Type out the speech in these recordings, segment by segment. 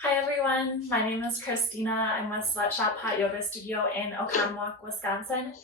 Hi everyone, my name is Christina. I'm with Sweatshop Hot Yoga Studio in Oconomowoc, Wisconsin.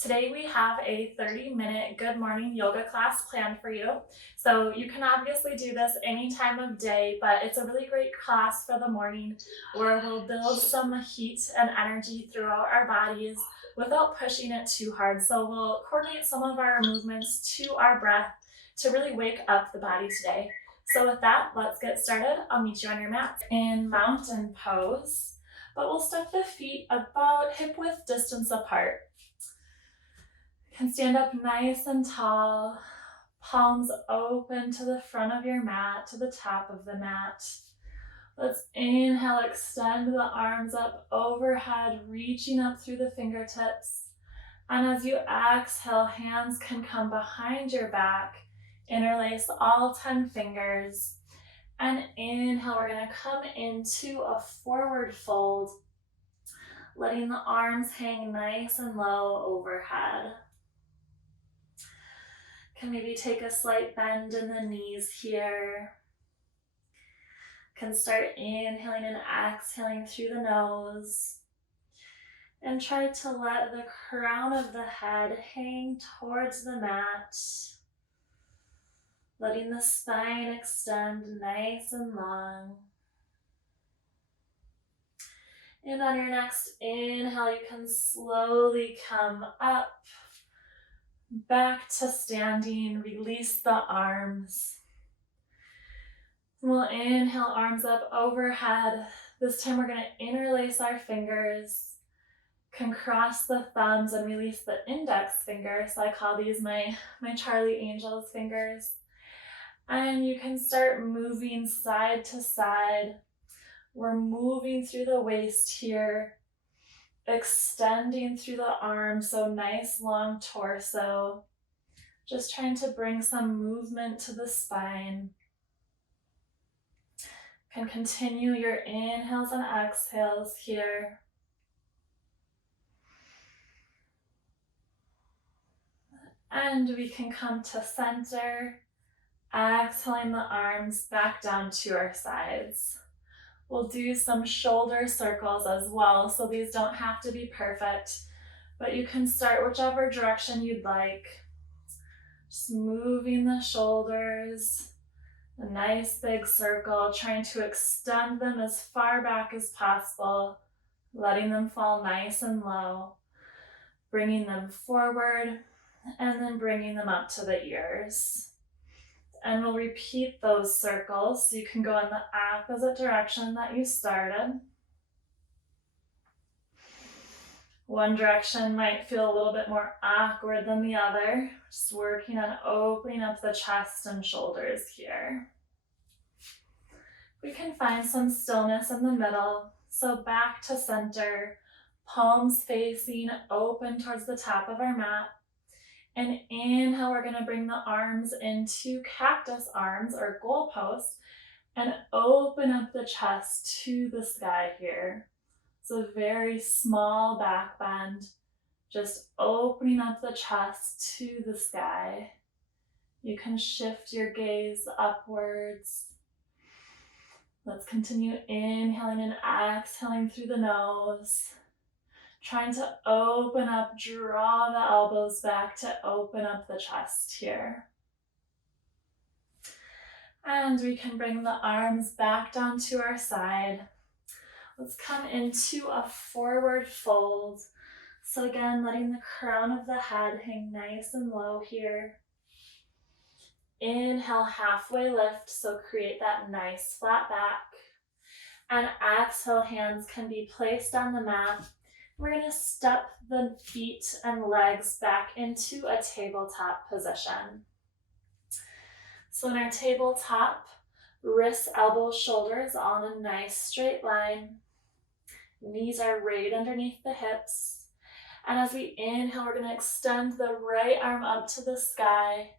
Today we have a 30-minute good morning yoga class planned for you. So you can obviously do this any time of day, but it's a really great class for the morning where we'll build some heat and energy throughout our bodies without pushing it too hard. So we'll coordinate some of our movements to our breath to really wake up the body today. So with that, let's get started. I'll meet you on your mat in mountain pose, but we'll step the feet about hip width distance apart. You can stand up nice and tall, palms open to the front of your mat, to the top of the mat. Let's inhale, extend the arms up overhead, reaching up through the fingertips. And as you exhale, hands can come behind your back. Interlace all 10 fingers. And inhale, we're going to come into a forward fold, letting the arms hang nice and low overhead. Can maybe take a slight bend in the knees here. Can start inhaling and exhaling through the nose. And try to let the crown of the head hang towards the mat. Letting the spine extend nice and long. And on your next inhale, you can slowly come up, back to standing, release the arms. We'll inhale, arms up overhead. This time we're going to interlace our fingers. Can cross the thumbs and release the index finger. So I call these my Charlie Angel's fingers. And you can start moving side to side. We're moving through the waist here, extending through the arms, so nice long torso. Just trying to bring some movement to the spine. Can continue your inhales and exhales here. And we can come to center, exhaling the arms back down to our sides. We'll do some shoulder circles as well, so these don't have to be perfect, but you can start whichever direction you'd like. Just moving the shoulders, a nice big circle, trying to extend them as far back as possible, letting them fall nice and low, bringing them forward, and then bringing them up to the ears. And we'll repeat those circles so you can go in the opposite direction that you started. One direction might feel a little bit more awkward than the other. Just working on opening up the chest and shoulders here. We can find some stillness in the middle. So back to center, palms facing open towards the top of our mat. And inhale, we're going to bring the arms into cactus arms or goalpost and open up the chest to the sky here. So very small back bend, just opening up the chest to the sky. You can shift your gaze upwards. Let's continue inhaling and exhaling through the nose. Trying to open up, draw the elbows back to open up the chest here. And we can bring the arms back down to our side. Let's come into a forward fold. So again, letting the crown of the head hang nice and low here. Inhale, halfway lift, so create that nice flat back. And exhale, hands can be placed on the mat. We're going to step the feet and legs back into a tabletop position. So in our tabletop, wrists, elbows, shoulders all in a nice straight line. Knees are right underneath the hips. And as we inhale, we're going to extend the right arm up to the sky.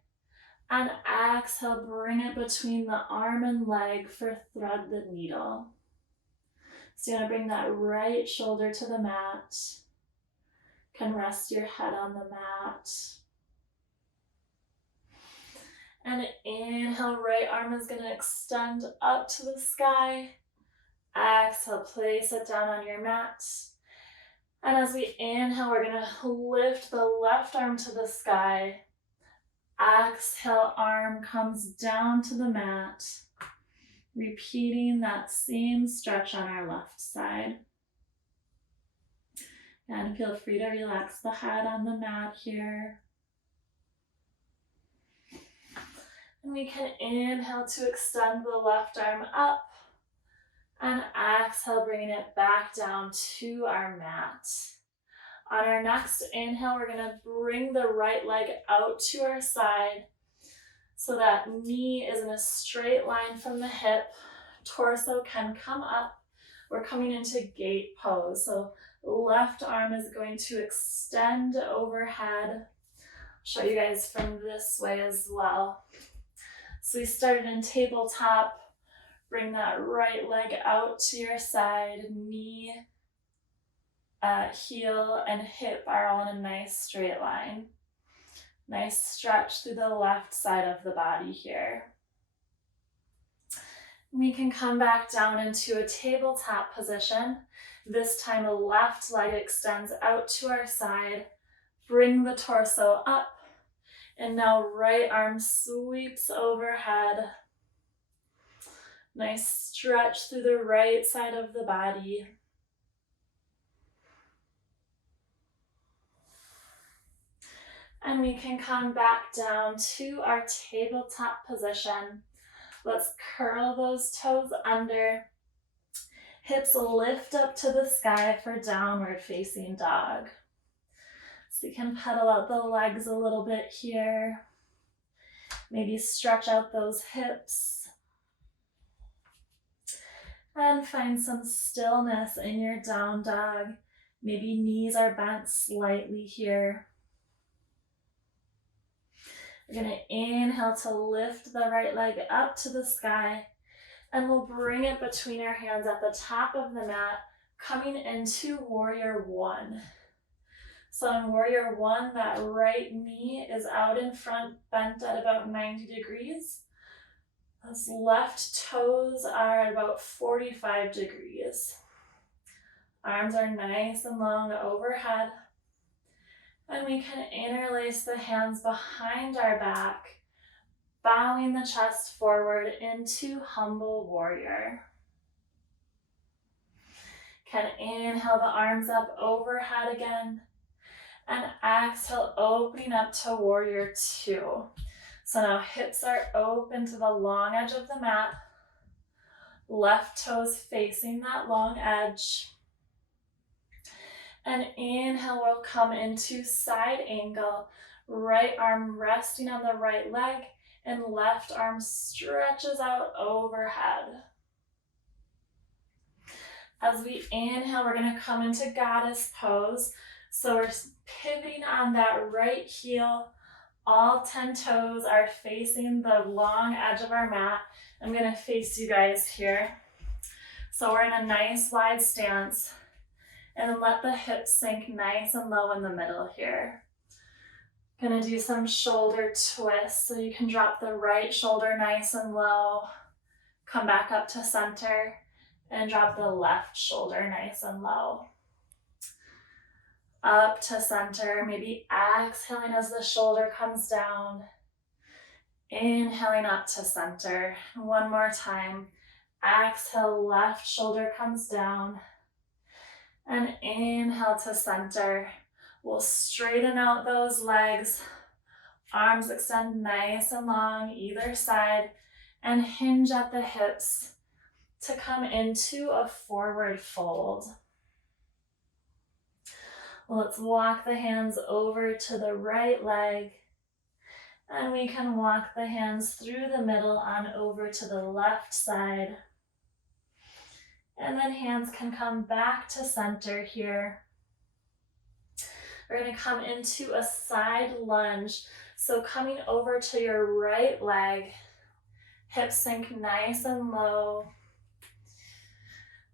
And exhale, bring it between the arm and leg for thread the needle. So you're going to bring that right shoulder to the mat. Can rest your head on the mat. And inhale, right arm is going to extend up to the sky. Exhale, place it down on your mat. And as we inhale, we're gonna lift the left arm to the sky. Exhale, arm comes down to the mat. Repeating that same stretch on our left side. And feel free to relax the head on the mat here. And we can inhale to extend the left arm up. And exhale, bringing it back down to our mat. On our next inhale, we're gonna bring the right leg out to our side so that knee is in a straight line from the hip. Torso can come up. We're coming into gate pose. So left arm is going to extend overhead. I'll show you guys from this way as well. So we started in tabletop. Bring that right leg out to your side. Knee, heel, and hip are all in a nice straight line. Nice stretch through the left side of the body here. We can come back down into a tabletop position. This time, the left leg extends out to our side. Bring the torso up. And now right arm sweeps overhead. Nice stretch through the right side of the body. And we can come back down to our tabletop position. Let's curl those toes under. Hips lift up to the sky for downward facing dog. So you can pedal out the legs a little bit here. Maybe stretch out those hips. And find some stillness in your down dog. Maybe knees are bent slightly here. We're going to inhale to lift the right leg up to the sky, and we'll bring it between our hands at the top of the mat, coming into warrior one. So in warrior one, that right knee is out in front, bent at about 90 degrees. Those left toes are at about 45 degrees. Arms are nice and long overhead. And we can interlace the hands behind our back, bowing the chest forward into humble warrior. Can inhale the arms up overhead again, and exhale, opening up to warrior two. So now hips are open to the long edge of the mat, left toes facing that long edge. And inhale, we'll come into side angle. Right arm resting on the right leg, and left arm stretches out overhead. As we inhale, we're going to come into goddess pose. So we're pivoting on that right heel. All 10 toes are facing the long edge of our mat. I'm going to face you guys here. So we're in a nice wide stance. And then let the hips sink nice and low in the middle here. Gonna do some shoulder twists, so you can drop the right shoulder nice and low. Come back up to center and drop the left shoulder nice and low. Up to center, maybe exhaling as the shoulder comes down. Inhaling up to center. One more time. Exhale, left shoulder comes down. And inhale to center. We'll straighten out those legs. Arms extend nice and long either side, and hinge at the hips to come into a forward fold. Let's walk the hands over to the right leg, and we can walk the hands through the middle on over to the left side. And then hands can come back to center here. We're going to come into a side lunge. So coming over to your right leg, hips sink nice and low.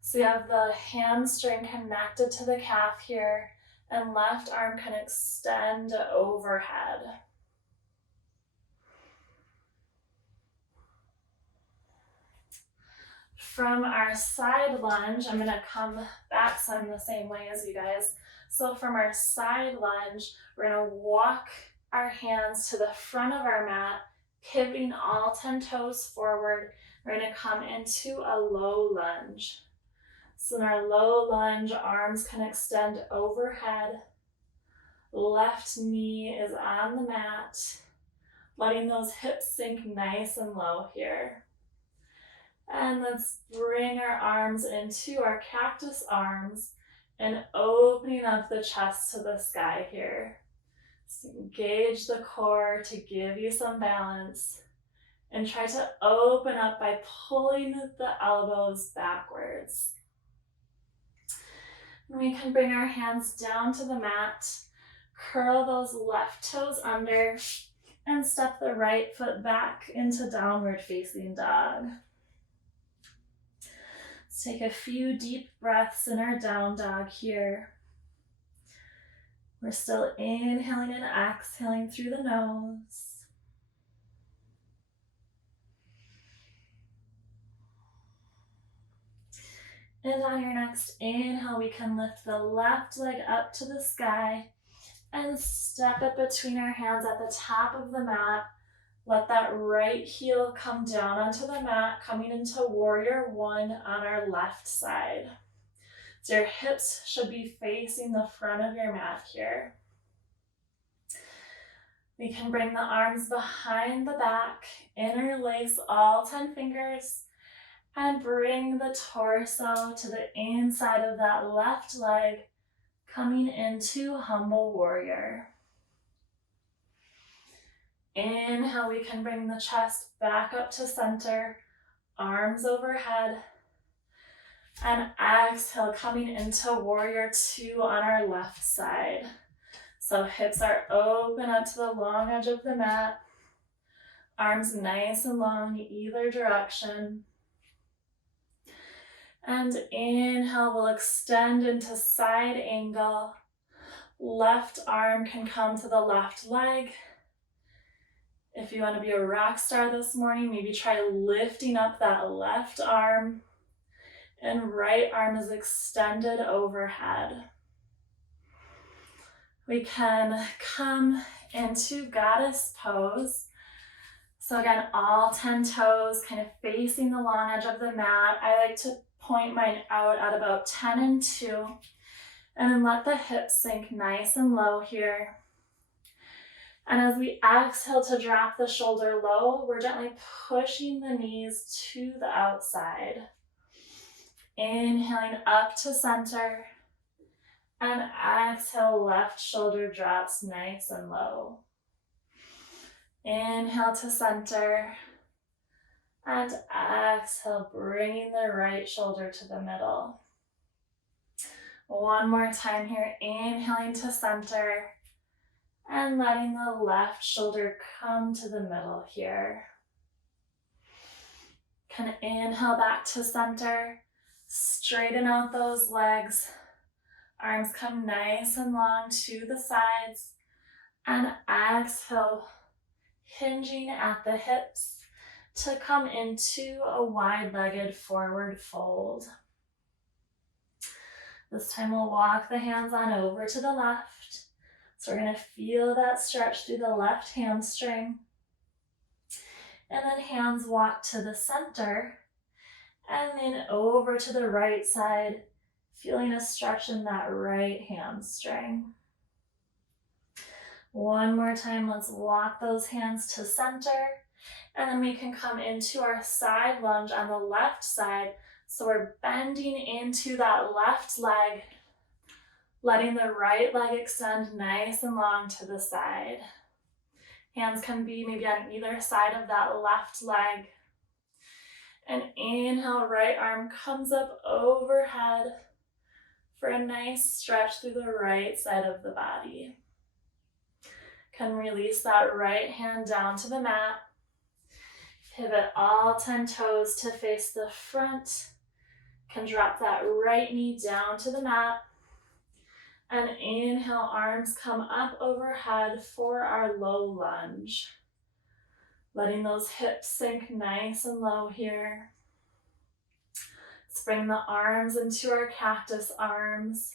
So you have the hamstring connected to the calf here, and left arm can extend overhead. from our side lunge, I'm gonna come back so I'm the same way as you guys. So from our side lunge, we're gonna walk our hands to the front of our mat, pivoting all 10 toes forward. We're gonna come into a low lunge. So in our low lunge, arms can extend overhead. Left knee is on the mat, letting those hips sink nice and low here. And let's bring our arms into our cactus arms and opening up the chest to the sky here. So engage the core to give you some balance and try to open up by pulling the elbows backwards. And we can bring our hands down to the mat, curl those left toes under, and step the right foot back into downward facing dog. Let's take a few deep breaths in our down dog here. We're still inhaling and exhaling through the nose. And on your next inhale, we can lift the left leg up to the sky and step it between our hands at the top of the mat. Let that right heel come down onto the mat, coming into warrior one on our left side. So your hips should be facing the front of your mat here. We can bring the arms behind the back, interlace all 10 fingers, and bring the torso to the inside of that left leg, coming into humble warrior. Inhale, we can bring the chest back up to center, arms overhead. And exhale, coming into warrior two on our left side. So hips are open up to the long edge of the mat, arms nice and long either direction. And inhale, we'll extend into side angle. Left arm can come to the left leg. If you want to be a rock star this morning, maybe try lifting up that left arm, and right arm is extended overhead. We can come into goddess pose. So again, all 10 toes kind of facing the long edge of the mat. I like to point mine out at about 10 and 2. And then let the hips sink nice and low here. And as we exhale to drop the shoulder low, we're gently pushing the knees to the outside. Inhaling up to center. And exhale, left shoulder drops nice and low. Inhale to center. And exhale, bringing the right shoulder to the middle. One more time here, inhaling to center. And letting the left shoulder come to the middle here. Can inhale back to center. Straighten out those legs. Arms come nice and long to the sides. And exhale, hinging at the hips to come into a wide-legged forward fold. This time we'll walk the hands on over to the left. So we're going to feel that stretch through the left hamstring. And then hands walk to the center. And then over to the right side, feeling a stretch in that right hamstring. One more time, let's walk those hands to center. And then we can come into our side lunge on the left side. So we're bending into that left leg, letting the right leg extend nice and long to the side. Hands can be maybe on either side of that left leg. And inhale, right arm comes up overhead for a nice stretch through the right side of the body. Can release that right hand down to the mat. Pivot all 10 toes to face the front. Can drop that right knee down to the mat. And inhale, arms come up overhead for our low lunge. Letting those hips sink nice and low here. Let's bring the arms into our cactus arms.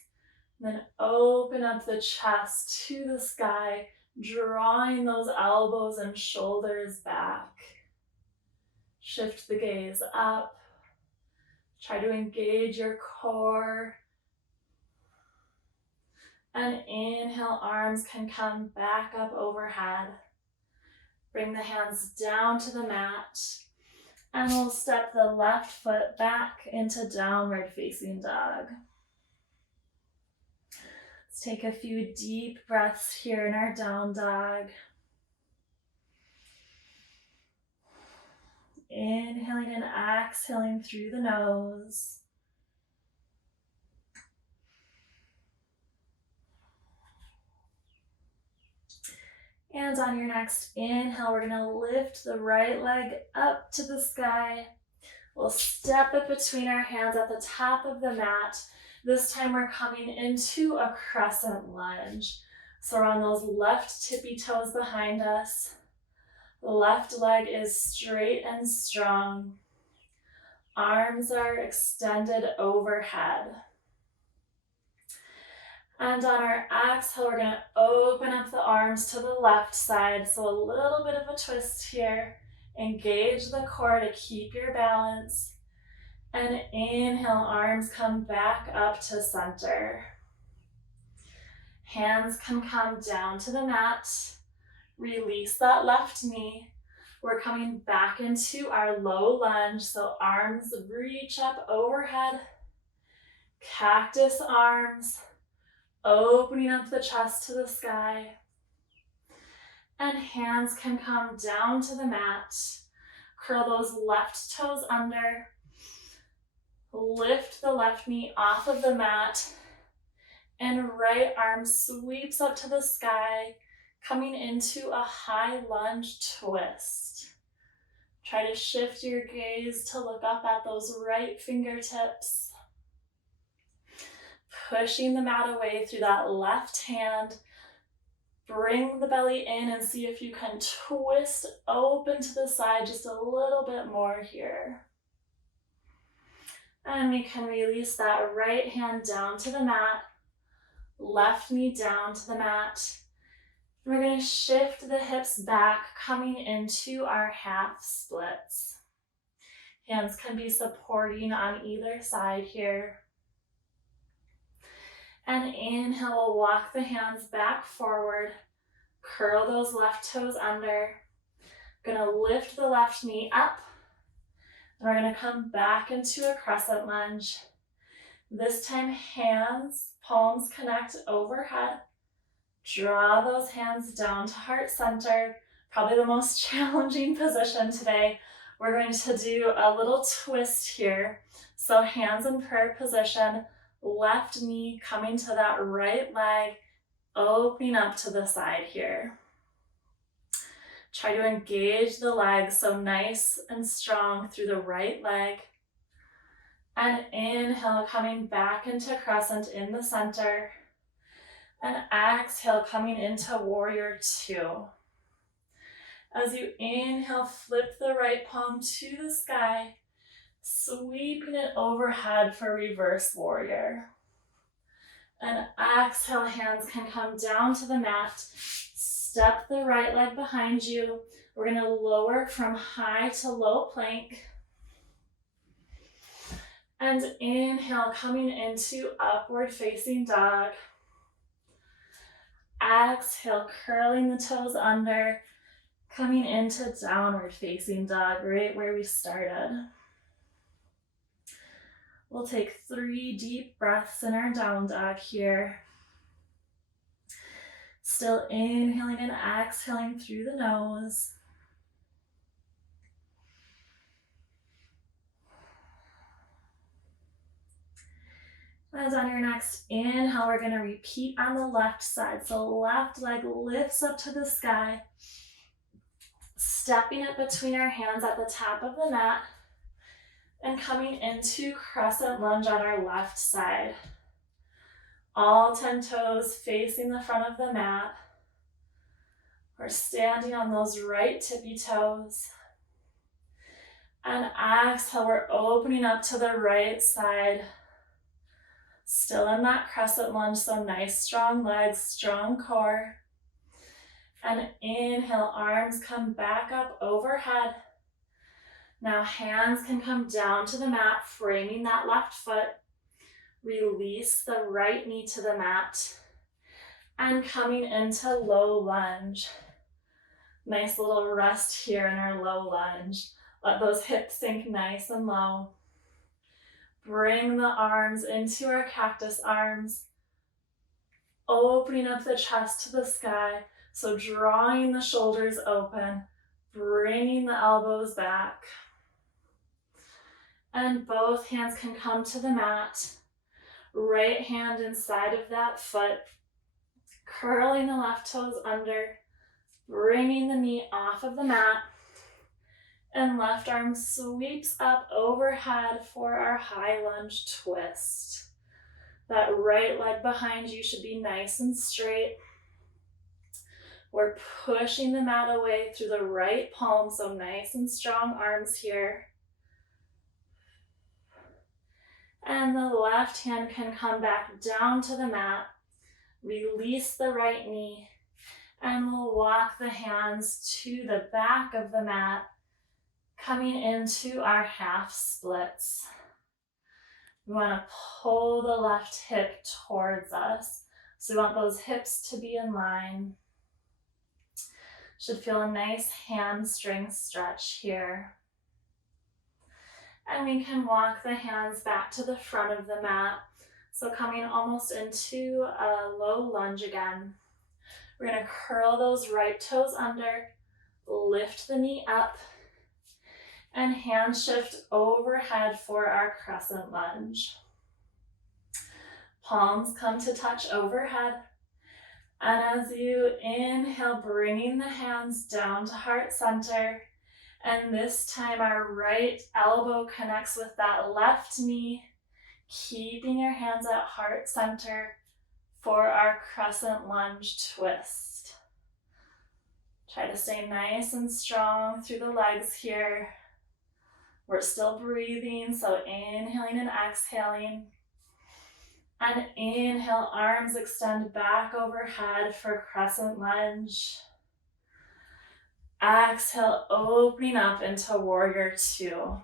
Then open up the chest to the sky, drawing those elbows and shoulders back. Shift the gaze up. Try to engage your core. And inhale, arms can come back up overhead. Bring the hands down to the mat. And we'll step the left foot back into downward facing dog. Let's take a few deep breaths here in our down dog. Inhaling and exhaling through the nose. And on your next inhale, we're gonna lift the right leg up to the sky. We'll step it between our hands at the top of the mat. This time we're coming into a crescent lunge. So we're on those left tippy toes behind us. The left leg is straight and strong. Arms are extended overhead. And on our exhale, we're gonna open up the arms to the left side. So a little bit of a twist here. Engage the core to keep your balance. And inhale, arms come back up to center. Hands can come down to the mat. Release that left knee. We're coming back into our low lunge. So arms reach up overhead. Cactus arms. Opening up the chest to the sky. And hands can come down to the mat. Curl those left toes under. Lift the left knee off of the mat. And right arm sweeps up to the sky, coming into a high lunge twist. Try to shift your gaze to look up at those right fingertips. Pushing the mat away through that left hand. Bring the belly in and see if you can twist open to the side just a little bit more here. And we can release that right hand down to the mat. Left knee down to the mat. We're going to shift the hips back, coming into our half splits. Hands can be supporting on either side here. And inhale, we'll walk the hands back forward. Curl those left toes under. Gonna lift the left knee up. And we're gonna come back into a crescent lunge. This time, hands, palms connect overhead. Draw those hands down to heart center. Probably the most challenging position today. We're going to do a little twist here. So hands in prayer position. Left knee coming to that right leg, opening up to the side here. Try to engage the legs so nice and strong through the right leg. And inhale, coming back into crescent in the center. And exhale, coming into warrior two. As you inhale, flip the right palm to the sky. Sweeping it overhead for reverse warrior. And exhale, hands can come down to the mat. Step the right leg behind you. We're going to lower from high to low plank. And inhale, coming into upward facing dog. Exhale, curling the toes under. Coming into downward facing dog, right where we started. We'll take 3 deep breaths in our down dog here. Still inhaling and exhaling through the nose. As on your next inhale, we're going to repeat on the left side. So left leg lifts up to the sky. Stepping it between our hands at the top of the mat. And coming into crescent lunge on our left side. All 10 toes facing the front of the mat. We're standing on those right tippy toes. And exhale, we're opening up to the right side. Still in that crescent lunge, so nice strong legs, strong core. And inhale, arms come back up overhead. Now hands can come down to the mat, framing that left foot. Release the right knee to the mat. And coming into low lunge. Nice little rest here in our low lunge. Let those hips sink nice and low. Bring the arms into our cactus arms. Opening up the chest to the sky. So drawing the shoulders open. Bringing the elbows back. And both hands can come to the mat. Right hand inside of that foot. Curling the left toes under. Bringing the knee off of the mat. And left arm sweeps up overhead for our high lunge twist. That right leg behind you should be nice and straight. We're pushing the mat away through the right palm, so nice and strong arms here. And the left hand can come back down to the mat. Release the right knee. And we'll walk the hands to the back of the mat, coming into our half splits. We want to pull the left hip towards us. So we want those hips to be in line. Should feel a nice hamstring stretch here. And we can walk the hands back to the front of the mat. So coming almost into a low lunge again. We're going to curl those right toes under, lift the knee up, and hand shift overhead for our crescent lunge. Palms come to touch overhead. And as you inhale, bringing the hands down to heart center. And this time our right elbow connects with that left knee, keeping your hands at heart center for our crescent lunge twist. Try to stay nice and strong through the legs here. We're still breathing, so inhaling and exhaling. And inhale, arms extend back overhead for crescent lunge. Exhale, opening up into warrior two.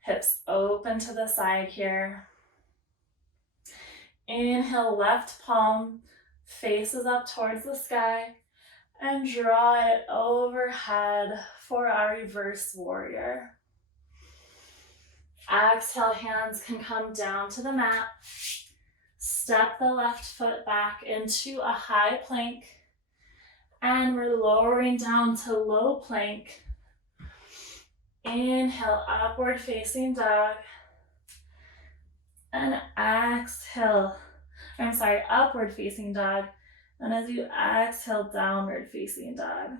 Hips open to the side here. Inhale, left palm faces up towards the sky and draw it overhead for our reverse warrior. Exhale, hands can come down to the mat. Step the left foot back into a high plank. And we're lowering down to low plank. Inhale, upward facing dog. And exhale, upward facing dog. And as you exhale, downward facing dog.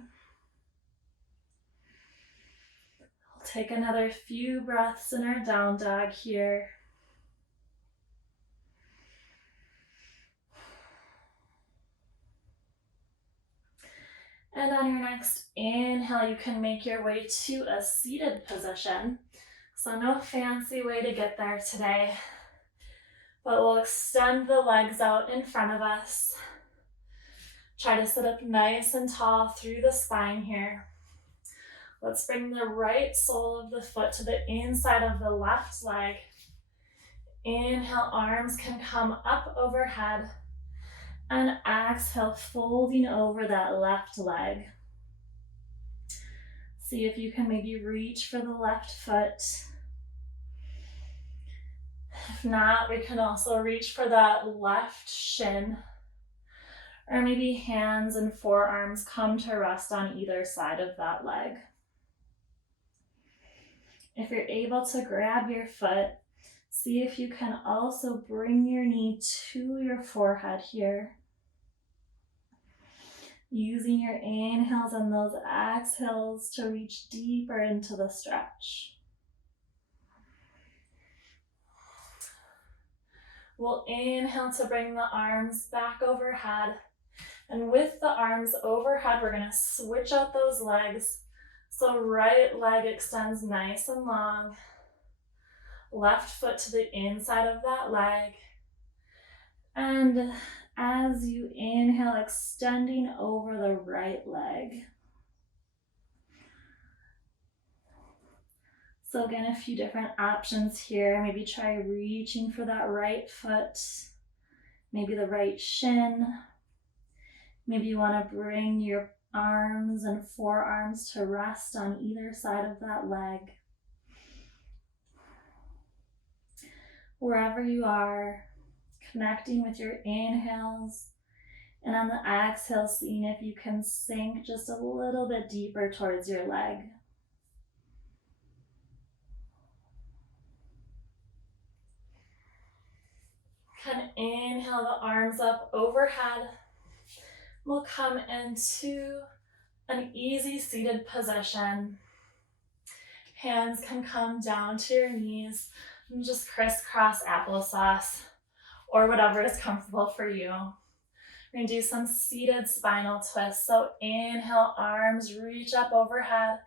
We'll take another few breaths in our down dog here. And on your next inhale, you can make your way to a seated position. So no fancy way to get there today, but we'll extend the legs out in front of us. Try to sit up nice and tall through the spine here. Let's bring the right sole of the foot to the inside of the left leg. Inhale, arms can come up overhead. And exhale, folding over that left leg. See if you can maybe reach for the left foot. If not, we can also reach for that left shin. Or maybe hands and forearms come to rest on either side of that leg. If you're able to grab your foot, see if you can also bring your knee to your forehead here. Using your inhales and those exhales to reach deeper into the stretch. We'll inhale to bring the arms back overhead. And with the arms overhead, we're going to switch out those legs. So right leg extends nice and long. Left foot to the inside of that leg. And as you inhale, extending over the right leg. So again, a few different options here. Maybe try reaching for that right foot, maybe the right shin. Maybe you want to bring your arms and forearms to rest on either side of that leg. Wherever you are, connecting with your inhales, and on the exhale, seeing if you can sink just a little bit deeper towards your leg. Can inhale the arms up overhead. We'll come into an easy seated position. Hands can come down to your knees and just crisscross applesauce or whatever is comfortable for you. We're gonna do some seated spinal twists. So inhale, arms reach up overhead,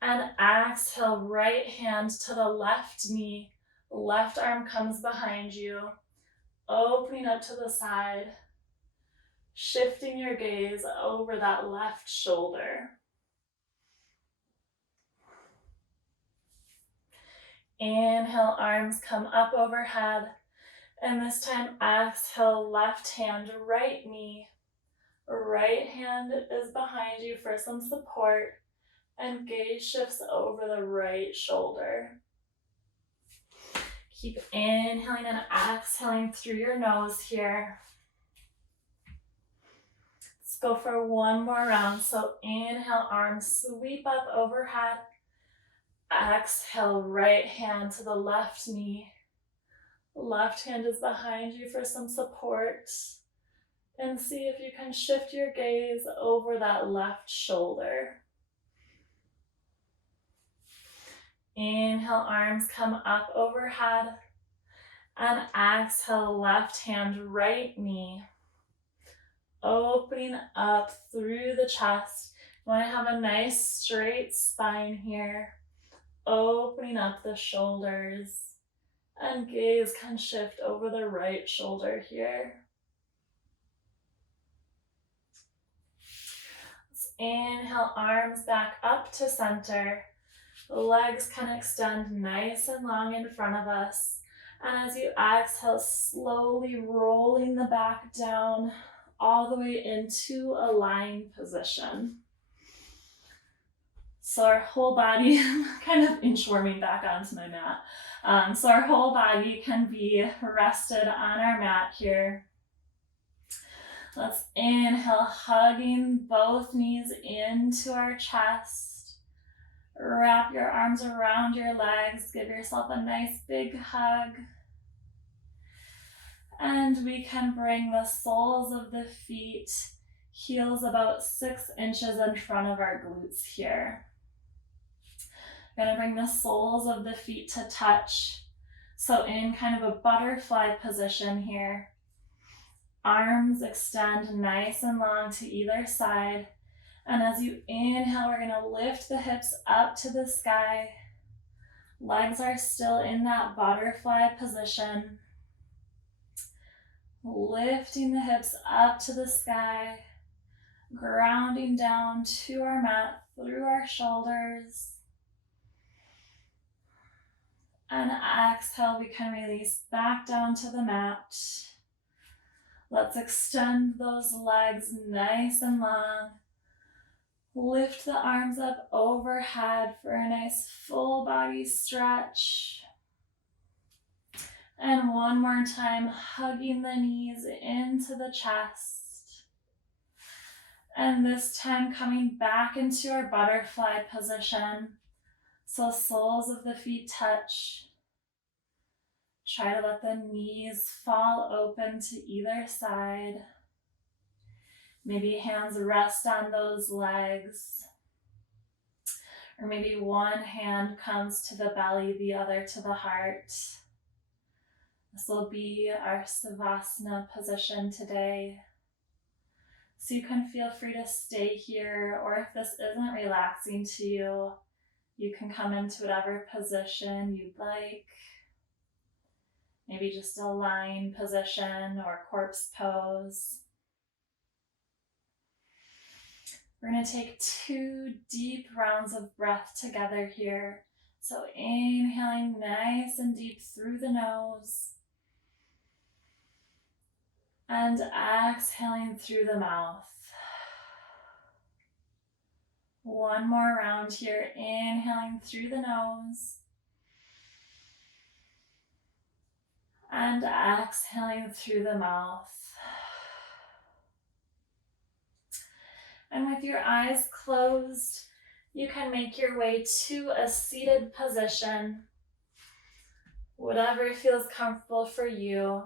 and exhale, right hand to the left knee. Left arm comes behind you, opening up to the side, shifting your gaze over that left shoulder. Inhale, arms come up overhead. And this time, exhale, left hand, right knee. Right hand is behind you for some support. And gaze shifts over the right shoulder. Keep inhaling and exhaling through your nose here. Let's go for one more round. So inhale, arms sweep up overhead. Exhale, right hand to the left knee. Left hand is behind you for some support. And see if you can shift your gaze over that left shoulder. Inhale, arms come up overhead. And exhale, left hand, right knee. Opening up through the chest. You want to have a nice straight spine here. Opening up the shoulders. And gaze can shift over the right shoulder here. Let's inhale, arms back up to center. The legs can extend nice and long in front of us. And as you exhale, slowly rolling the back down all the way into a lying position. So our whole body, kind of inchworming back onto my mat. So our whole body can be rested on our mat here. Let's inhale, hugging both knees into our chest. Wrap your arms around your legs. Give yourself a nice big hug. And we can bring the soles of the feet, heels about 6 inches in front of our glutes here. We're going to bring the soles of the feet to touch. So in kind of a butterfly position here. Arms extend nice and long to either side. And as you inhale, we're going to lift the hips up to the sky. Legs are still in that butterfly position. Lifting the hips up to the sky. Grounding down to our mat through our shoulders. And exhale, we can release back down to the mat. Let's extend those legs nice and long. Lift the arms up overhead for a nice full body stretch. And one more time, hugging the knees into the chest. And this time coming back into our butterfly position. So soles of the feet touch. Try to let the knees fall open to either side. Maybe hands rest on those legs. Or maybe one hand comes to the belly, the other to the heart. This will be our Savasana position today. So you can feel free to stay here, or if this isn't relaxing to you, you can come into whatever position you'd like. Maybe just a lying position or corpse pose. We're going to take 2 deep rounds of breath together here. So inhaling nice and deep through the nose and exhaling through the mouth. One more round here, inhaling through the nose and exhaling through the mouth. And with your eyes closed, you can make your way to a seated position, whatever feels comfortable for you.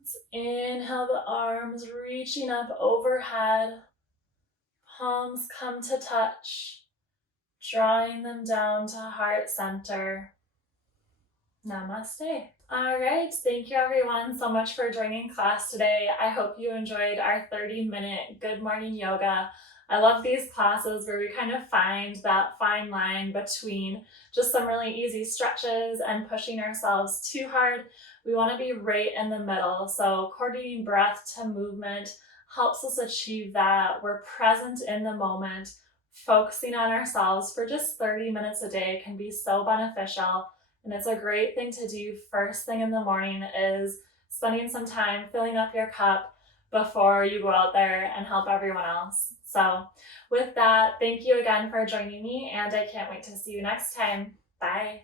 Let's inhale the arms reaching up overhead, palms come to touch, drawing them down to heart center. Namaste. All right, thank you everyone so much for joining class today. I hope you enjoyed our 30-minute good morning yoga. I love these classes where we kind of find that fine line between just some really easy stretches and pushing ourselves too hard. We want to be right in the middle. So coordinating breath to movement helps us achieve that. We're present in the moment. Focusing on ourselves for just 30 minutes a day can be so beneficial. And it's a great thing to do first thing in the morning, is spending some time filling up your cup before you go out there and help everyone else. So with that, thank you again for joining me, and I can't wait to see you next time. Bye.